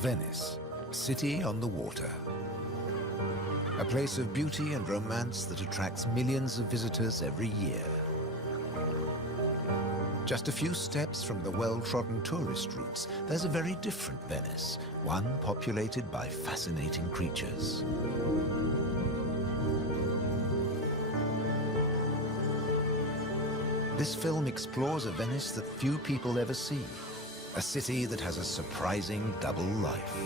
Venice, city on the water. A place of beauty and romance that attracts millions of visitors every year. Just a few steps from the well-trodden tourist routes, there's a very different Venice, one populated by fascinating creatures. This film explores a Venice that few people ever see, a city that has a surprising double life.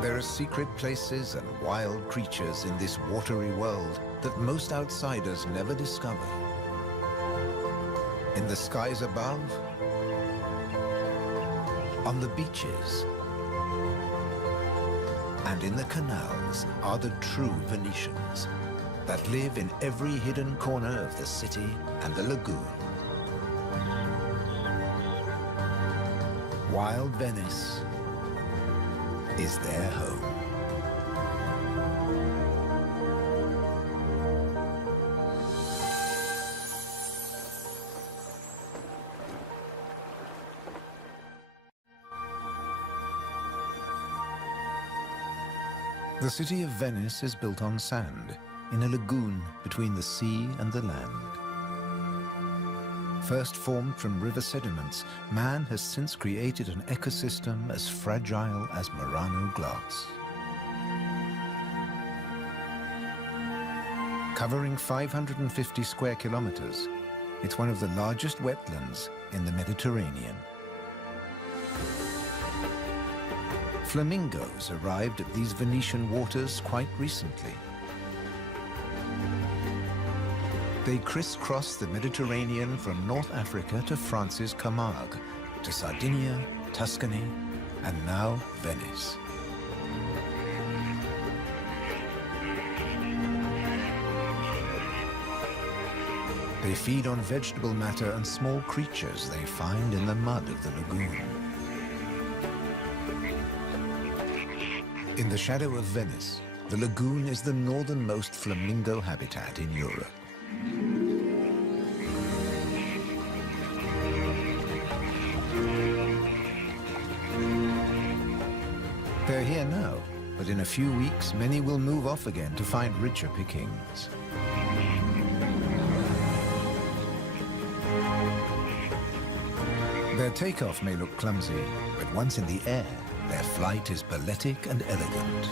There are secret places and wild creatures in this watery world that most outsiders never discover. In the skies above, on the beaches, and in the canals are the true Venetians that live in every hidden corner of the city and the lagoon. Wild Venice is their home. The city of Venice is built on sand, in a lagoon between the sea and the land. First formed from river sediments, man has since created an ecosystem as fragile as Murano glass. Covering 550 square kilometers, it's one of the largest wetlands in the Mediterranean. Flamingos arrived at these Venetian waters quite recently. They crisscross the Mediterranean from North Africa to France's Camargue, to Sardinia, Tuscany, and now Venice. They feed on vegetable matter and small creatures they find in the mud of the lagoon. In the shadow of Venice, the lagoon is the northernmost flamingo habitat in Europe. They're here now, but in a few weeks, many will move off again to find richer pickings. Their takeoff may look clumsy, but once in the air, their flight is balletic and elegant.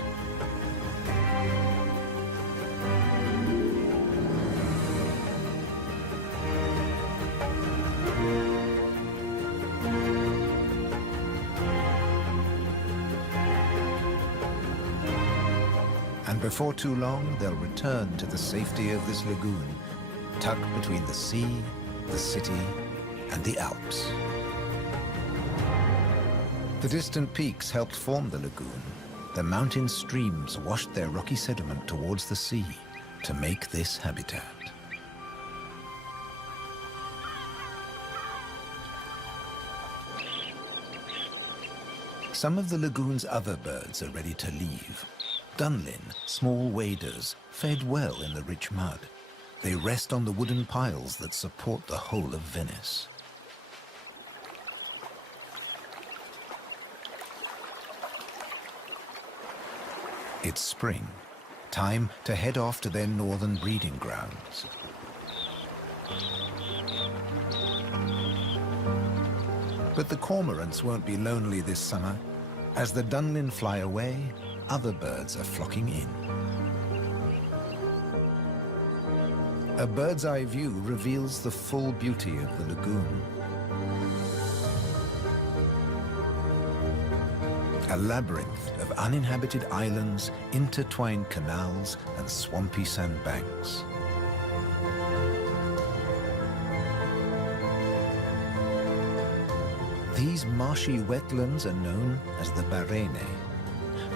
And before too long, they'll return to the safety of this lagoon, tucked between the sea, the city, and the Alps. The distant peaks helped form the lagoon. The mountain streams washed their rocky sediment towards the sea to make this habitat. Some of the lagoon's other birds are ready to leave. Dunlin, small waders, fed well in the rich mud. They rest on the wooden piles that support the whole of Venice. It's spring, time to head off to their northern breeding grounds. But the cormorants won't be lonely this summer. As the Dunlin fly away, other birds are flocking in. A bird's eye view reveals the full beauty of the lagoon. A labyrinth of uninhabited islands, intertwined canals, and swampy sandbanks. These marshy wetlands are known as the Barene.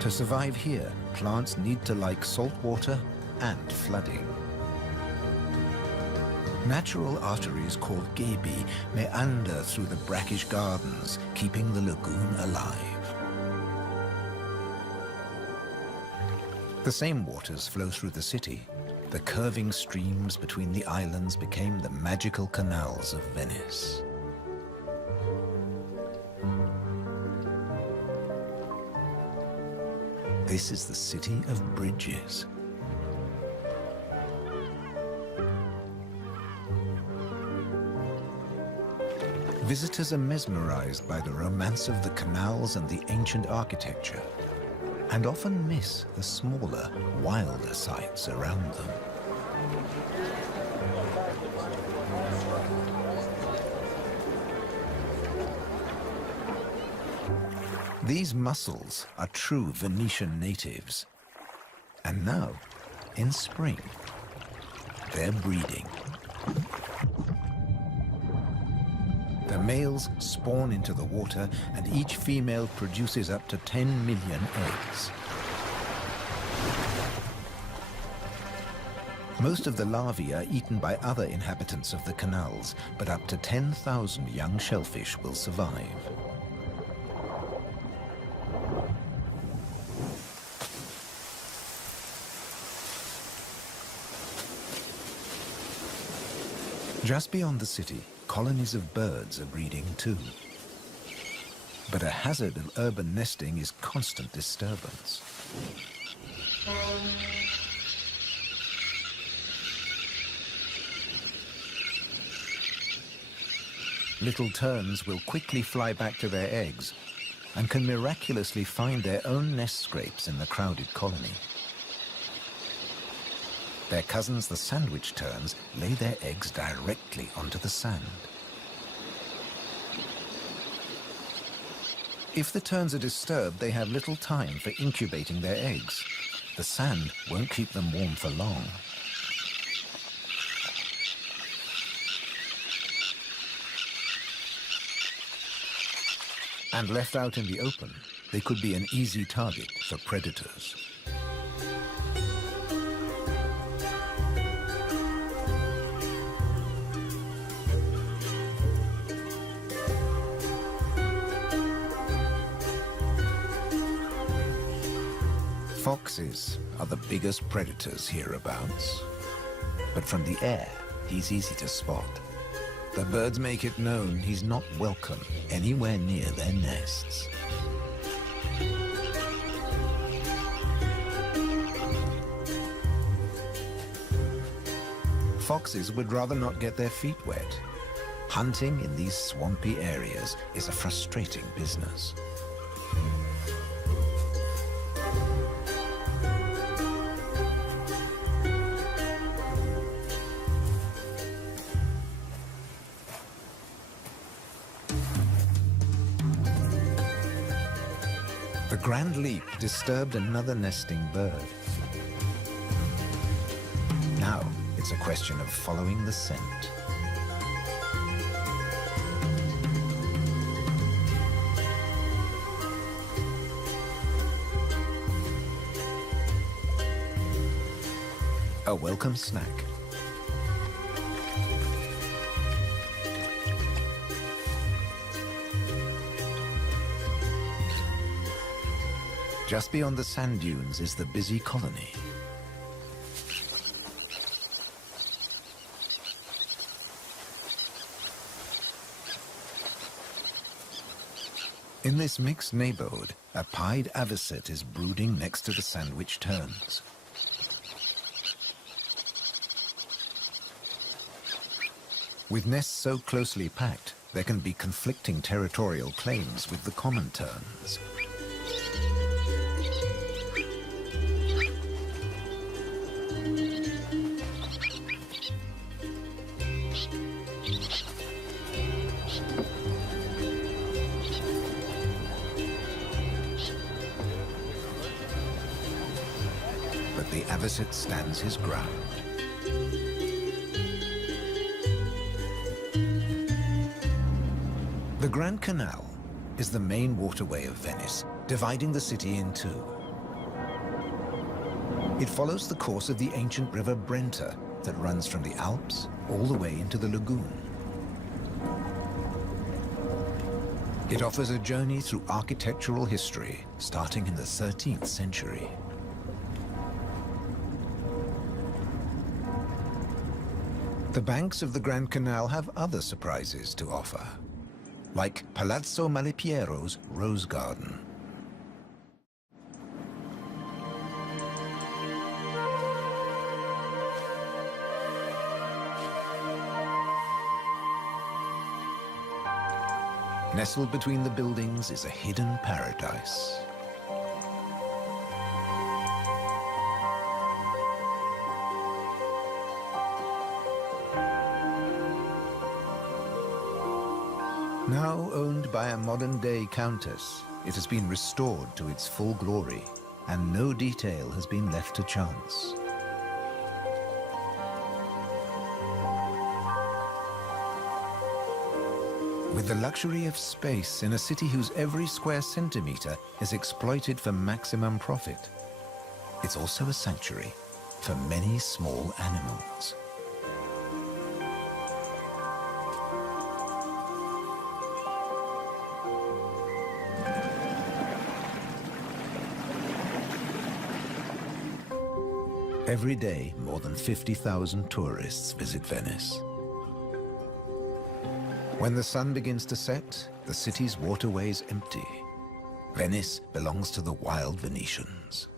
To survive here, plants need to like salt water and flooding. Natural arteries called gabi meander through the brackish gardens, keeping the lagoon alive. The same waters flow through the city. The curving streams between the islands became the magical canals of Venice. This is the city of bridges. Visitors are mesmerized by the romance of the canals and the ancient architecture, and often miss the smaller, wilder sights around them. These mussels are true Venetian natives. And now, in spring, they're breeding. The males spawn into the water, and each female produces up to 10 million eggs. Most of the larvae are eaten by other inhabitants of the canals, but up to 10,000 young shellfish will survive. Just beyond the city, colonies of birds are breeding too. But a hazard of urban nesting is constant disturbance. Little terns will quickly fly back to their eggs and can miraculously find their own nest scrapes in the crowded colony. Their cousins, the sandwich terns, lay their eggs directly onto the sand. If the terns are disturbed, they have little time for incubating their eggs. The sand won't keep them warm for long. And left out in the open, they could be an easy target for predators. Foxes are the biggest predators hereabouts. But from the air, he's easy to spot. The birds make it known he's not welcome anywhere near their nests. Foxes would rather not get their feet wet. Hunting in these swampy areas is a frustrating business. The grand leap disturbed another nesting bird. Now it's a question of following the scent. A welcome snack. Just beyond the sand dunes is the busy colony. In this mixed neighborhood, a pied avocet is brooding next to the sandwich terns. With nests so closely packed, there can be conflicting territorial claims with the common terns. But the avocet stands his ground. The Grand Canal is the main waterway of Venice, dividing the city in two. It follows the course of the ancient river Brenta that runs from the Alps all the way into the lagoon. It offers a journey through architectural history starting in the 13th century. The banks of the Grand Canal have other surprises to offer, like Palazzo Malipiero's Rose Garden. Nestled between the buildings is a hidden paradise. Now owned by a modern-day countess, it has been restored to its full glory, and no detail has been left to chance. With the luxury of space in a city whose every square centimeter is exploited for maximum profit, it's also a sanctuary for many small animals. Every day, more than 50,000 tourists visit Venice. When the sun begins to set, the city's waterways empty. Venice belongs to the wild Venetians.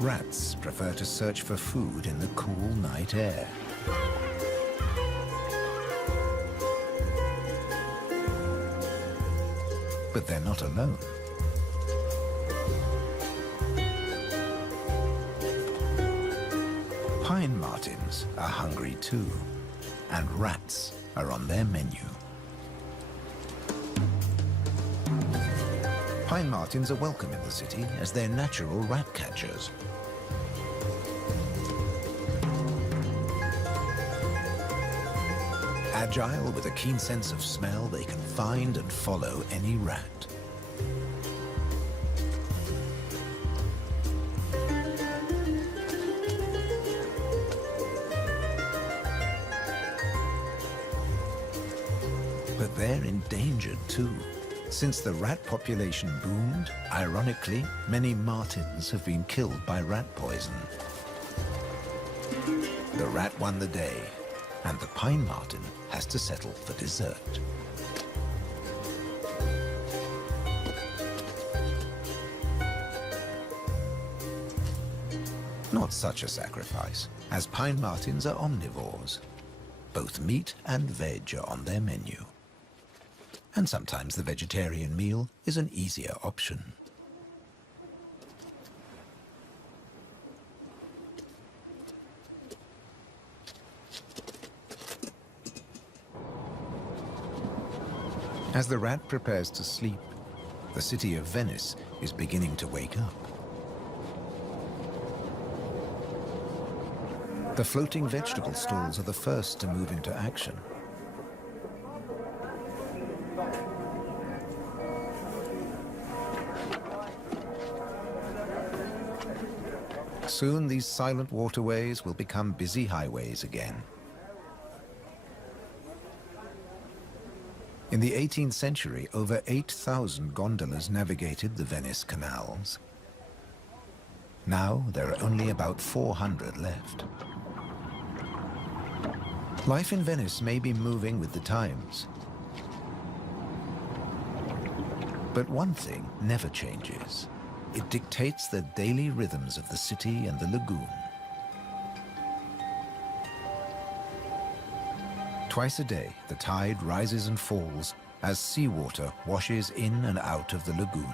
Rats prefer to search for food in the cool night air. But they're not alone. Pine martins are hungry too, and rats are on their menu. Pine martins are welcome in the city as they're natural rat catchers. Agile with a keen sense of smell, they can find and follow any rat. But they're endangered too. Since the rat population boomed, ironically, many martins have been killed by rat poison. The rat won the day, and the pine marten has to settle for dessert. Not such a sacrifice, as pine martens are omnivores. Both meat and veg are on their menu. And sometimes the vegetarian meal is an easier option. As the rat prepares to sleep, the city of Venice is beginning to wake up. The floating vegetable stalls are the first to move into action. Soon these silent waterways will become busy highways again. In the 18th century, over 8,000 gondolas navigated the Venice canals. Now, there are only about 400 left. Life in Venice may be moving with the times. But one thing never changes. It dictates the daily rhythms of the city and the lagoon. Twice a day, the tide rises and falls as seawater washes in and out of the lagoon.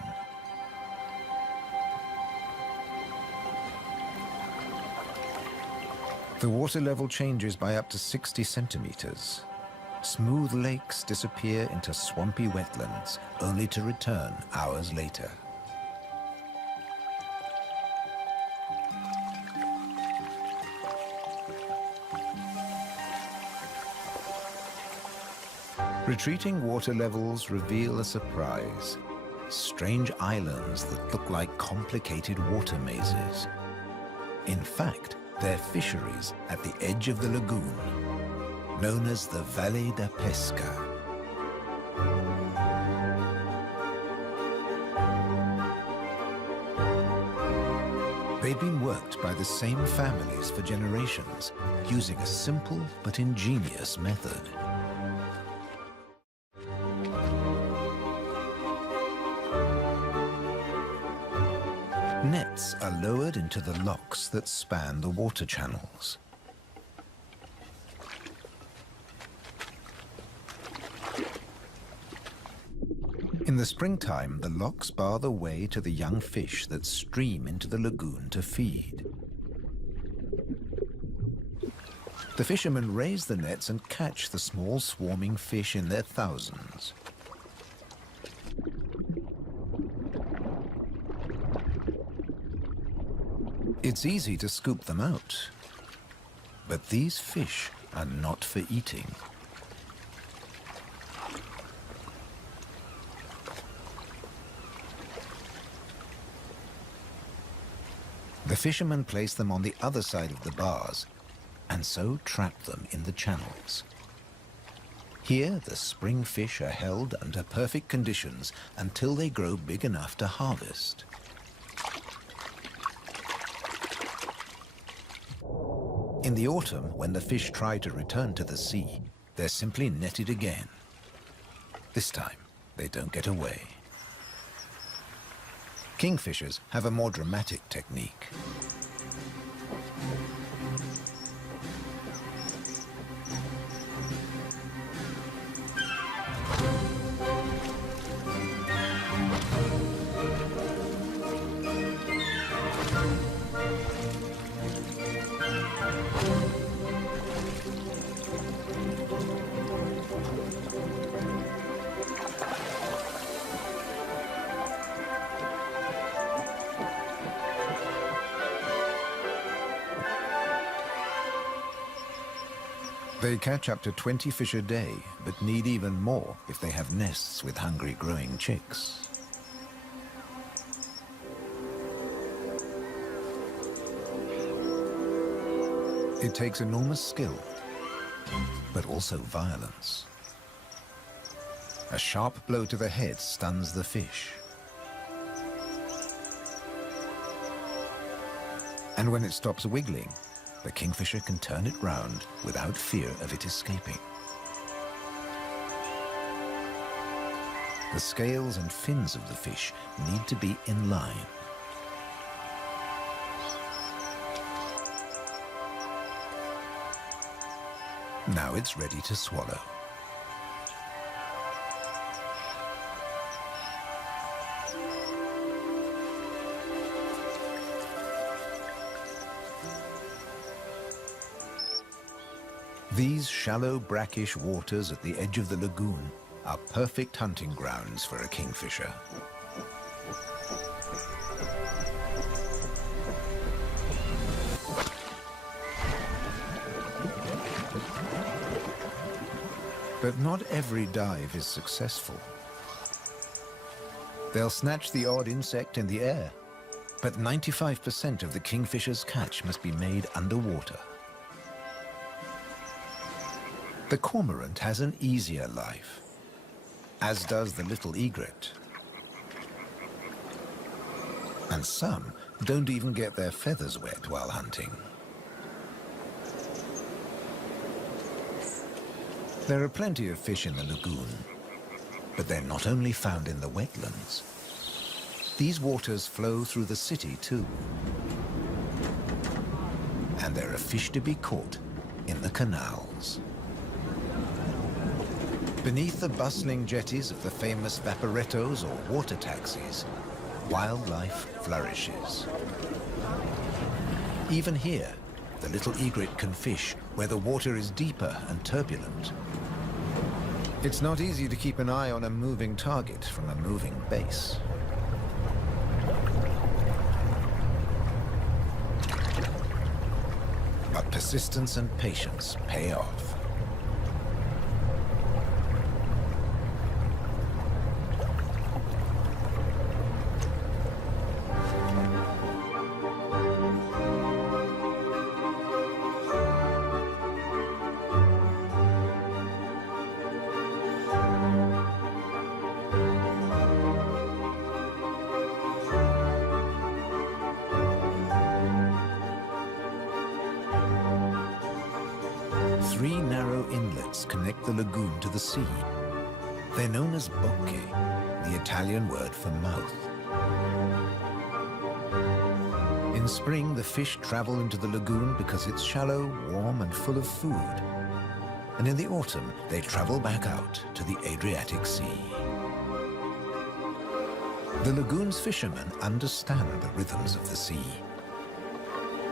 The water level changes by up to 60 centimeters. Smooth lakes disappear into swampy wetlands, only to return hours later. Retreating water levels reveal a surprise. Strange islands that look like complicated water mazes. In fact, they're fisheries at the edge of the lagoon. known as the Valle da Pesca. They'd been worked by the same families for generations, using a simple but ingenious method. Nets are lowered into the locks that span the water channels. In the springtime, the locks bar the way to the young fish that stream into the lagoon to feed. The fishermen raise the nets and catch the small swarming fish in their thousands. It's easy to scoop them out, but these fish are not for eating. The fishermen place them on the other side of the bars and so trap them in the channels. Here, the spring fish are held under perfect conditions until they grow big enough to harvest. In the autumn, when the fish try to return to the sea, they're simply netted again. This time, they don't get away. Kingfishers have a more dramatic technique. They catch up to 20 fish a day, but need even more if they have nests with hungry growing chicks. It takes enormous skill, but also violence. A sharp blow to the head stuns the fish. And when it stops wiggling, the kingfisher can turn it round without fear of it escaping. The scales and fins of the fish need to be in line. Now it's ready to swallow. These shallow, brackish waters at the edge of the lagoon are perfect hunting grounds for a kingfisher. But not every dive is successful. They'll snatch the odd insect in the air, but 95% of the kingfisher's catch must be made underwater. The cormorant has an easier life, as does the little egret. And some don't even get their feathers wet while hunting. There are plenty of fish in the lagoon, but they're not only found in the wetlands. These waters flow through the city too. And there are fish to be caught in the canals. Beneath the bustling jetties of the famous vaporettos or water taxis, wildlife flourishes. Even here, the little egret can fish where the water is deeper and turbulent. It's not easy to keep an eye on a moving target from a moving base. But persistence and patience pay off. 3 narrow inlets connect the lagoon to the sea. They're known as bocche, the Italian word for mouth. In spring, the fish travel into the lagoon because it's shallow, warm, and full of food. And in the autumn, they travel back out to the Adriatic Sea. The lagoon's fishermen understand the rhythms of the sea.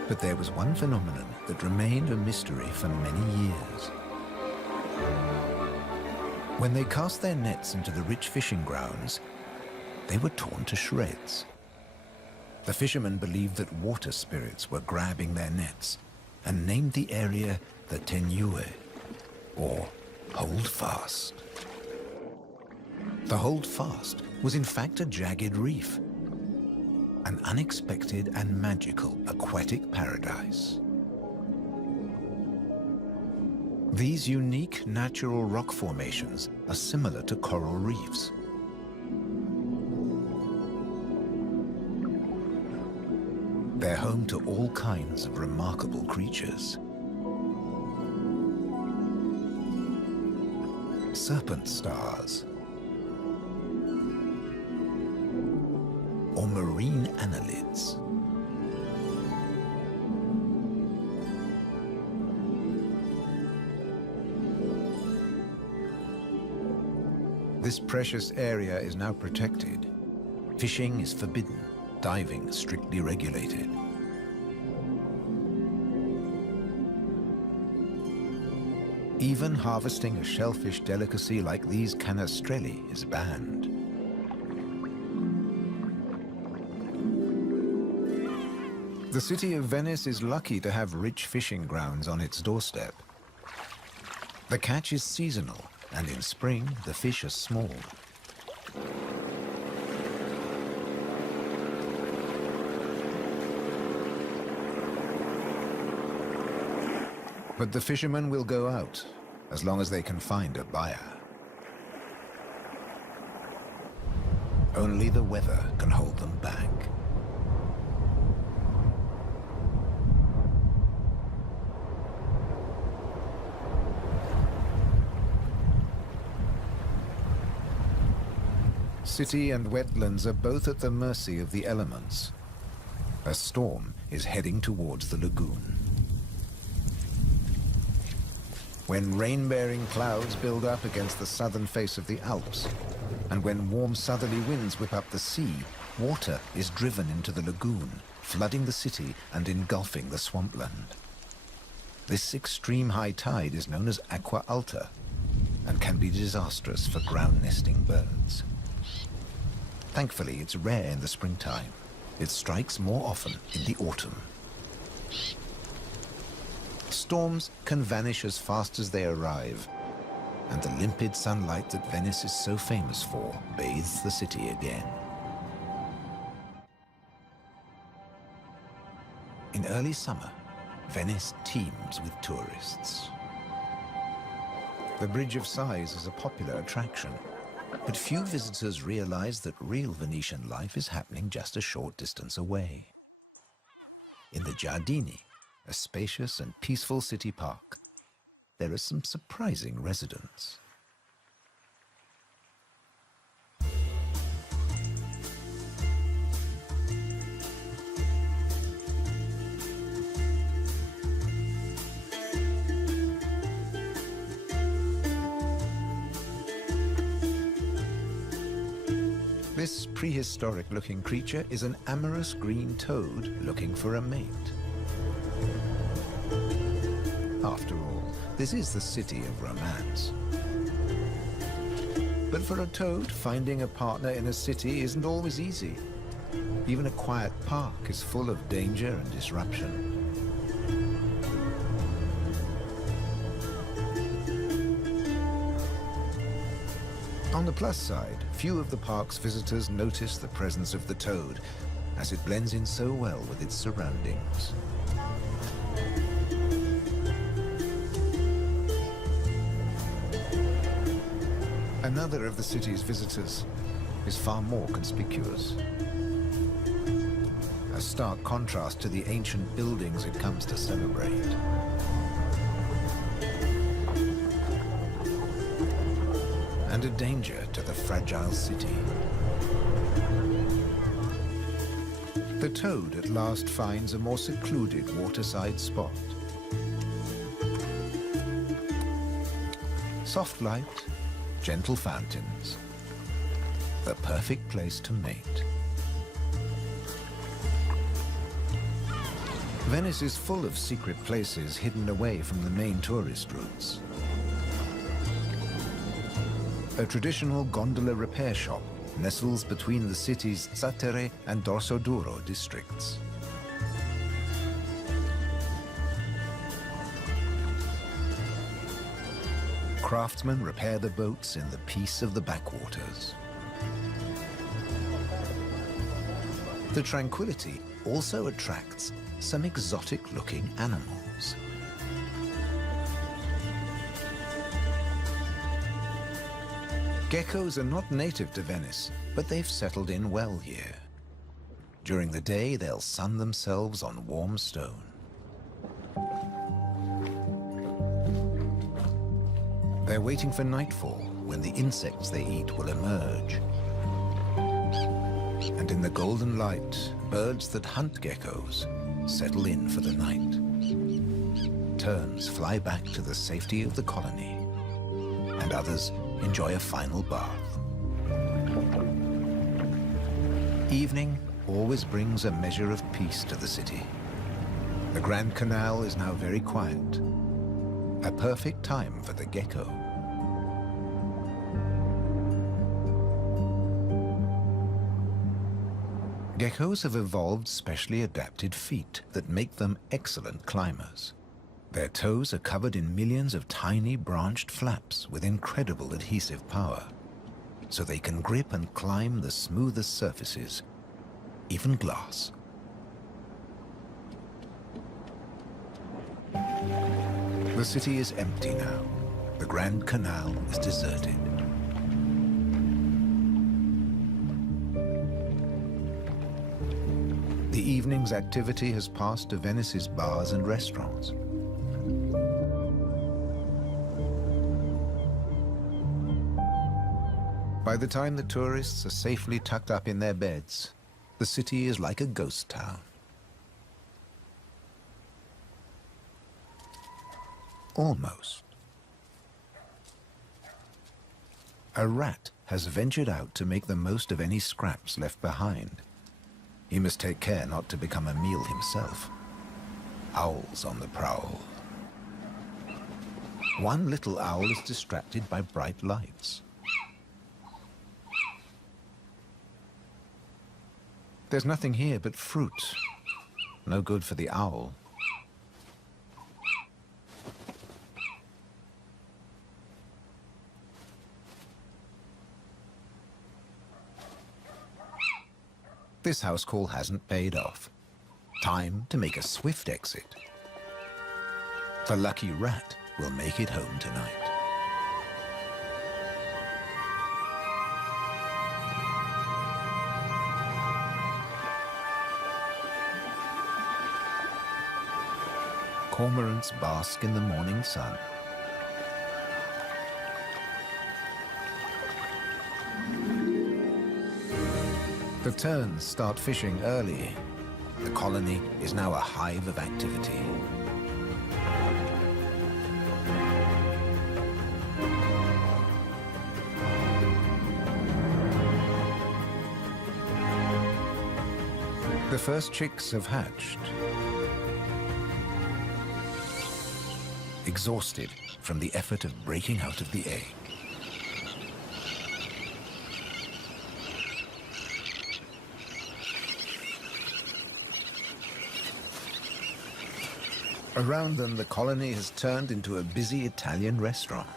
But there was one phenomenon that remained a mystery for many years. When they cast their nets into the rich fishing grounds, they were torn to shreds. The fishermen believed that water spirits were grabbing their nets and named the area the Tenue, or Hold Fast. The Hold Fast was in fact a jagged reef, an unexpected and magical aquatic paradise. These unique natural rock formations are similar to coral reefs. They're home to all kinds of remarkable creatures. Serpent stars, or marine annelids. This precious area is now protected. Fishing is forbidden, diving strictly regulated. Even harvesting a shellfish delicacy like these canestrelli is banned. The city of Venice is lucky to have rich fishing grounds on its doorstep. The catch is seasonal, and in spring, the fish are small. But the fishermen will go out, as long as they can find a buyer. Only the weather can hold them back. City and wetlands are both at the mercy of the elements. A storm is heading towards the lagoon. When rain-bearing clouds build up against the southern face of the Alps, and when warm southerly winds whip up the sea, water is driven into the lagoon, flooding the city and engulfing the swampland. This extreme high tide is known as aqua alta, and can be disastrous for ground-nesting birds. Thankfully, it's rare in the springtime. It strikes more often in the autumn. Storms can vanish as fast as they arrive, and the limpid sunlight that Venice is so famous for bathes the city again. In early summer, Venice teems with tourists. The Bridge of Sighs is a popular attraction, but few visitors realize that real Venetian life is happening just a short distance away. In the Giardini, a spacious and peaceful city park, there are some surprising residents. This prehistoric-looking creature is an amorous green toad looking for a mate. After all, this is the city of romance. But for a toad, finding a partner in a city isn't always easy. Even a quiet park is full of danger and disruption. On the plus side, few of the park's visitors notice the presence of the toad, as it blends in so well with its surroundings. Another of the city's visitors is far more conspicuous. A stark contrast to the ancient buildings it comes to celebrate. and a danger to the fragile city. The toad at last finds a more secluded waterside spot. Soft light, gentle fountains, the perfect place to mate. Venice is full of secret places hidden away from the main tourist routes. A traditional gondola repair shop nestles between the city's Zattere and Dorsoduro districts. Craftsmen repair the boats in the peace of the backwaters. The tranquility also attracts some exotic-looking animals. Geckos are not native to Venice, but they've settled in well here. During the day, they'll sun themselves on warm stone. They're waiting for nightfall, when the insects they eat will emerge. And in the golden light, birds that hunt geckos settle in for the night. Terns fly back to the safety of the colony, and others enjoy a final bath. Evening always brings a measure of peace to the city. The Grand Canal is now very quiet, a perfect time for the gecko. Geckos have evolved specially adapted feet that make them excellent climbers. Their toes are covered in millions of tiny branched flaps with incredible adhesive power, so they can grip and climb the smoothest surfaces, even glass. The city is empty now. The Grand Canal is deserted. The evening's activity has passed to Venice's bars and restaurants. By the time the tourists are safely tucked up in their beds, the city is like a ghost town. Almost. A rat has ventured out to make the most of any scraps left behind. He must take care not to become a meal himself. Owls on the prowl. One little owl is distracted by bright lights. There's nothing here but fruit. No good for the owl. This house call hasn't paid off. Time to make a swift exit. The lucky rat will make it home tonight. Cormorants bask in the morning sun. The terns start fishing early. The colony is now a hive of activity. The first chicks have hatched. Exhausted from the effort of breaking out of the egg. Around them, the colony has turned into a busy Italian restaurant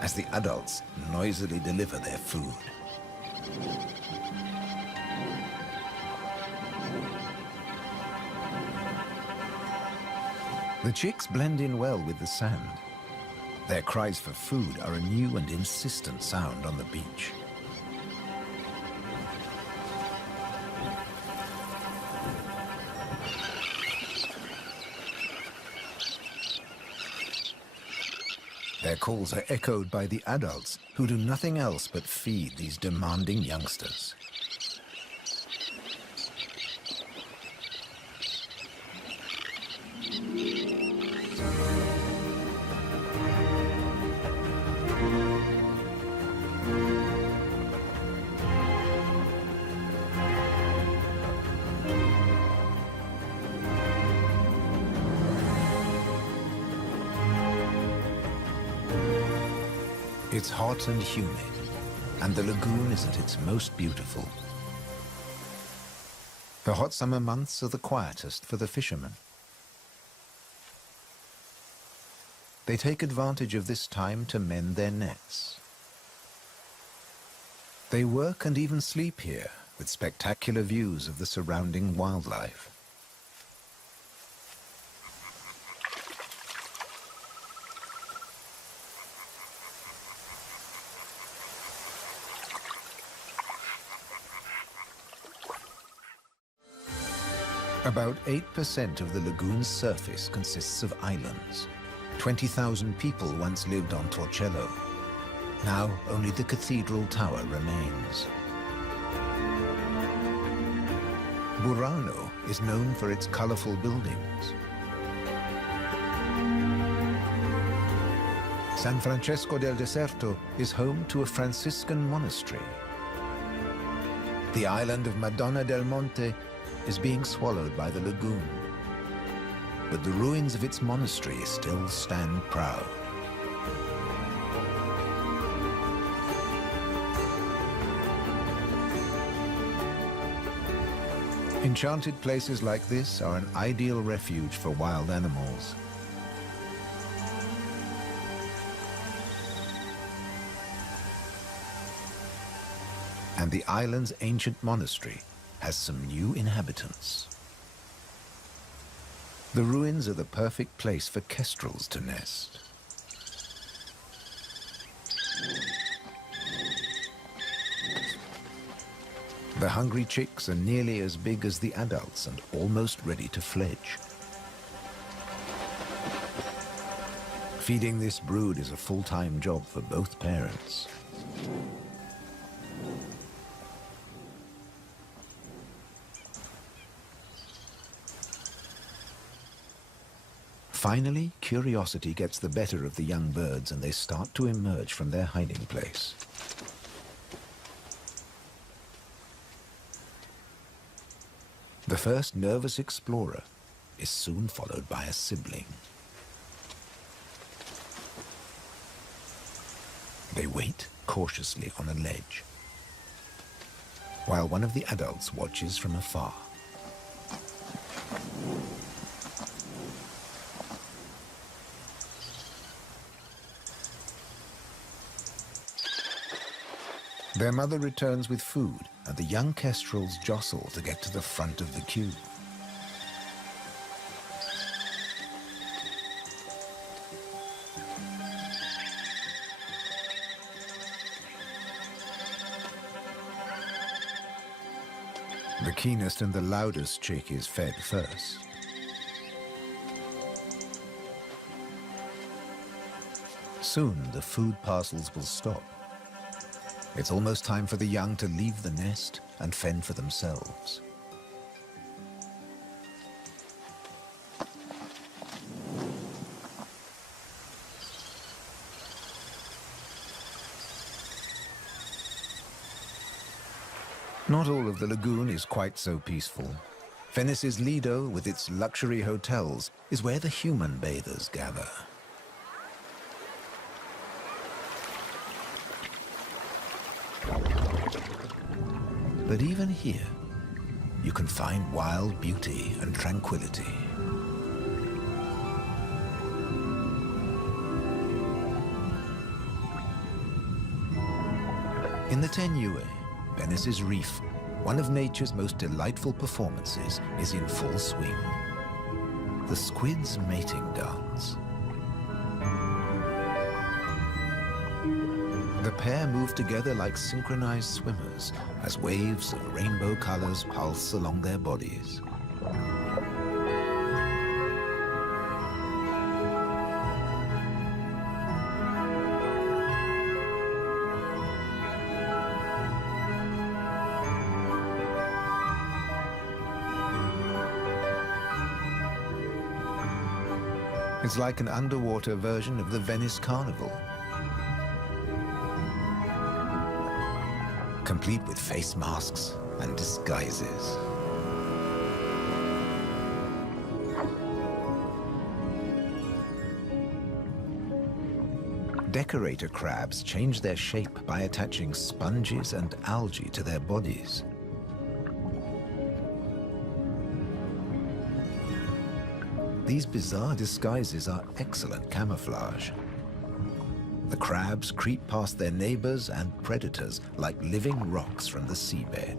as the adults noisily deliver their food. The chicks blend in well with the sand. Their cries for food are a new and insistent sound on the beach. Their calls are echoed by the adults, who do nothing else but feed these demanding youngsters. It's hot and humid, and the lagoon is at its most beautiful. The hot summer months are the quietest for the fishermen. They take advantage of this time to mend their nets. They work and even sleep here, with spectacular views of the surrounding wildlife. About 8% of the lagoon's surface consists of islands. 20,000 people once lived on Torcello. Now only the cathedral tower remains. Burano is known for its colorful buildings. San Francesco del Deserto is home to a Franciscan monastery. The island of Madonna del Monte is being swallowed by the lagoon, but the ruins of its monastery still stand proud. Enchanted places like this are an ideal refuge for wild animals. And the island's ancient monastery has some new inhabitants. The ruins are the perfect place for kestrels to nest. The hungry chicks are nearly as big as the adults and almost ready to fledge. Feeding this brood is a full-time job for both parents. Finally, curiosity gets the better of the young birds and they start to emerge from their hiding place. The first nervous explorer is soon followed by a sibling. They wait cautiously on a ledge, while one of the adults watches from afar. Their mother returns with food, and the young kestrels jostle to get to the front of the queue. The keenest and the loudest chick is fed first. Soon the food parcels will stop. It's almost time for the young to leave the nest and fend for themselves. Not all of the lagoon is quite so peaceful. Venice's Lido, with its luxury hotels, is where the human bathers gather. But even here, you can find wild beauty and tranquility. In the Tenue, Venice's reef, one of nature's most delightful performances is in full swing. The squid's mating dance. The pair move together like synchronized swimmers as waves of rainbow colors pulse along their bodies. It's like an underwater version of the Venice Carnival, complete with face masks and disguises. Decorator crabs change their shape by attaching sponges and algae to their bodies. These bizarre disguises are excellent camouflage. The crabs creep past their neighbors and predators like living rocks from the seabed.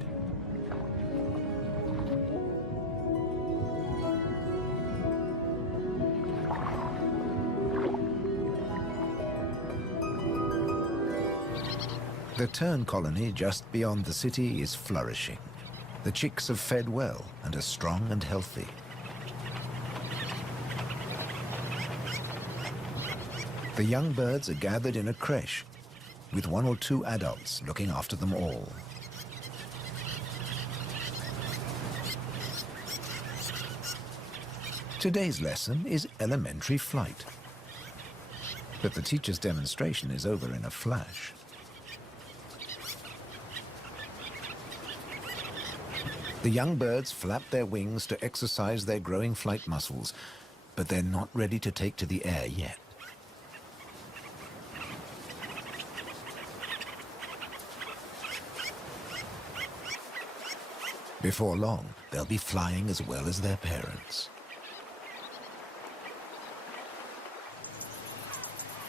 The tern colony just beyond the city is flourishing. The chicks have fed well and are strong and healthy. The young birds are gathered in a creche, with 1 or 2 adults looking after them all. Today's lesson is elementary flight, but the teacher's demonstration is over in a flash. The young birds flap their wings to exercise their growing flight muscles, but they're not ready to take to the air yet. Before long, they'll be flying as well as their parents.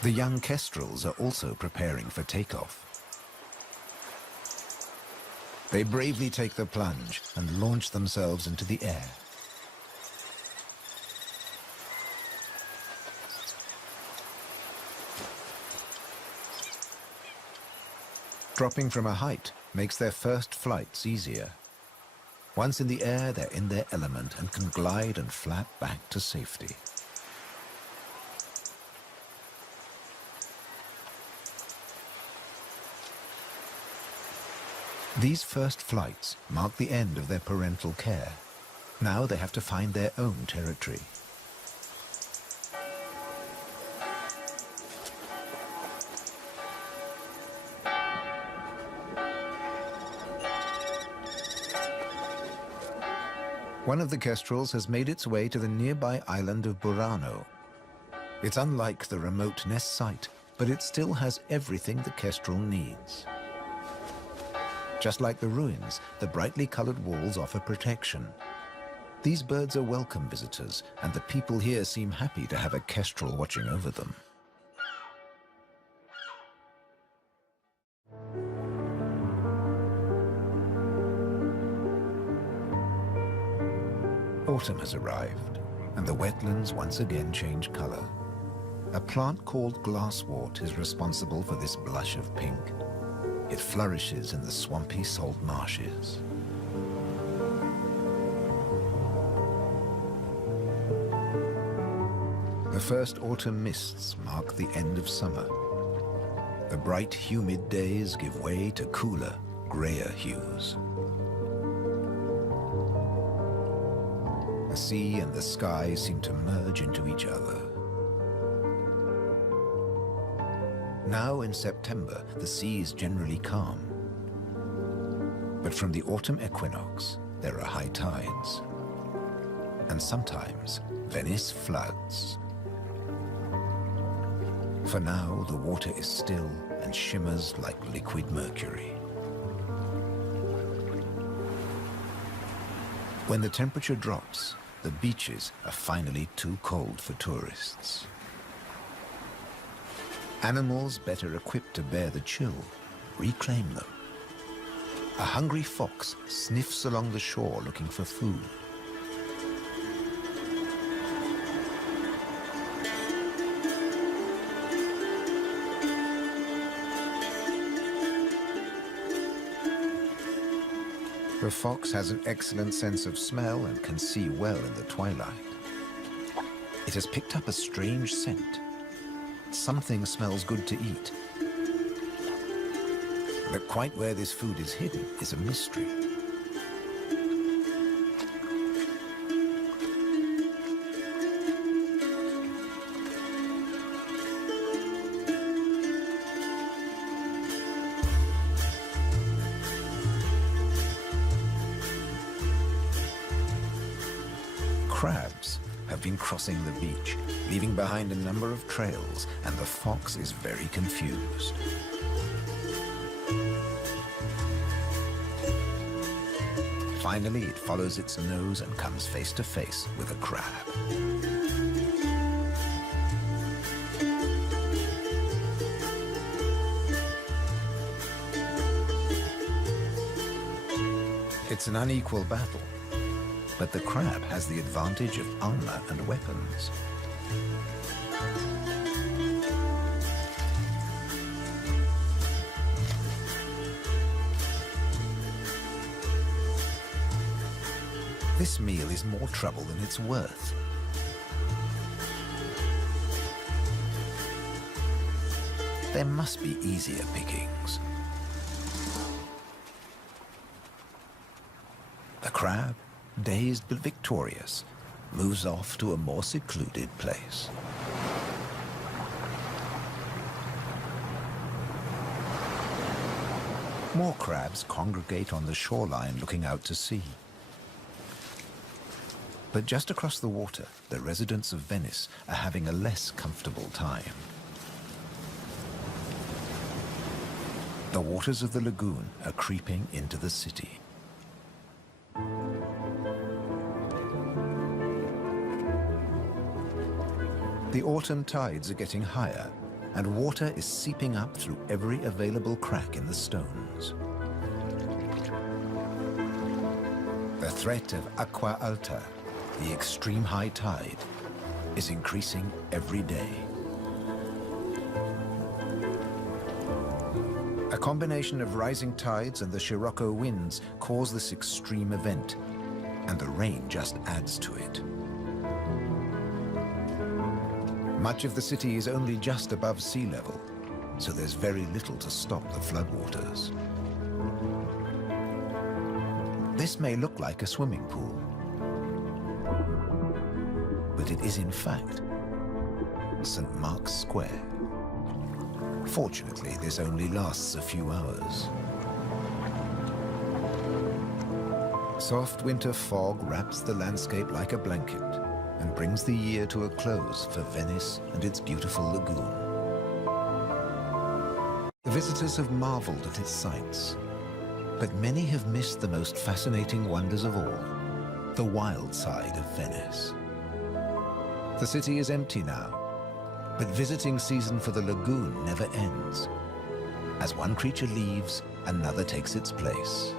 The young kestrels are also preparing for takeoff. They bravely take the plunge and launch themselves into the air. Dropping from a height makes their first flights easier. Once in the air, they're in their element and can glide and flap back to safety. These first flights mark the end of their parental care. Now they have to find their own territory. One of the kestrels has made its way to the nearby island of Burano. It's unlike the remote nest site, but it still has everything the kestrel needs. Just like the ruins, the brightly colored walls offer protection. These birds are welcome visitors, and the people here seem happy to have a kestrel watching over them. Autumn has arrived, and the wetlands once again change color. A plant called glasswort is responsible for this blush of pink. It flourishes in the swampy salt marshes. The first autumn mists mark the end of summer. The bright, humid days give way to cooler, grayer hues. The sea and the sky seem to merge into each other. Now in September, the sea is generally calm. But from the autumn equinox, there are high tides. And sometimes, Venice floods. For now, the water is still and shimmers like liquid mercury. When the temperature drops, the beaches are finally too cold for tourists. Animals better equipped to bear the chill reclaim them. A hungry fox sniffs along the shore looking for food. The fox has an excellent sense of smell and can see well in the twilight. It has picked up a strange scent. Something smells good to eat. But quite where this food is hidden is a mystery. Crabs have been crossing the beach, leaving behind a number of trails, and the fox is very confused. Finally, it follows its nose and comes face to face with a crab. It's an unequal battle, but the crab has the advantage of armor and weapons. This meal is more trouble than it's worth. There must be easier pickings. The crab, dazed but victorious, moves off to a more secluded place. More crabs congregate on the shoreline looking out to sea. But just across the water, the residents of Venice are having a less comfortable time. The waters of the lagoon are creeping into the city. The autumn tides are getting higher, and water is seeping up through every available crack in the stones. The threat of acqua alta, the extreme high tide, is increasing every day. A combination of rising tides and the Scirocco winds cause this extreme event, and the rain just adds to it. Much of the city is only just above sea level, so there's very little to stop the floodwaters. This may look like a swimming pool, but it is in fact St. Mark's Square. Fortunately, this only lasts a few hours. Soft winter fog wraps the landscape like a blanket and brings the year to a close for Venice and its beautiful lagoon. The visitors have marveled at its sights, but many have missed the most fascinating wonders of all, the wild side of Venice. The city is empty now, but visiting season for the lagoon never ends. As one creature leaves, another takes its place.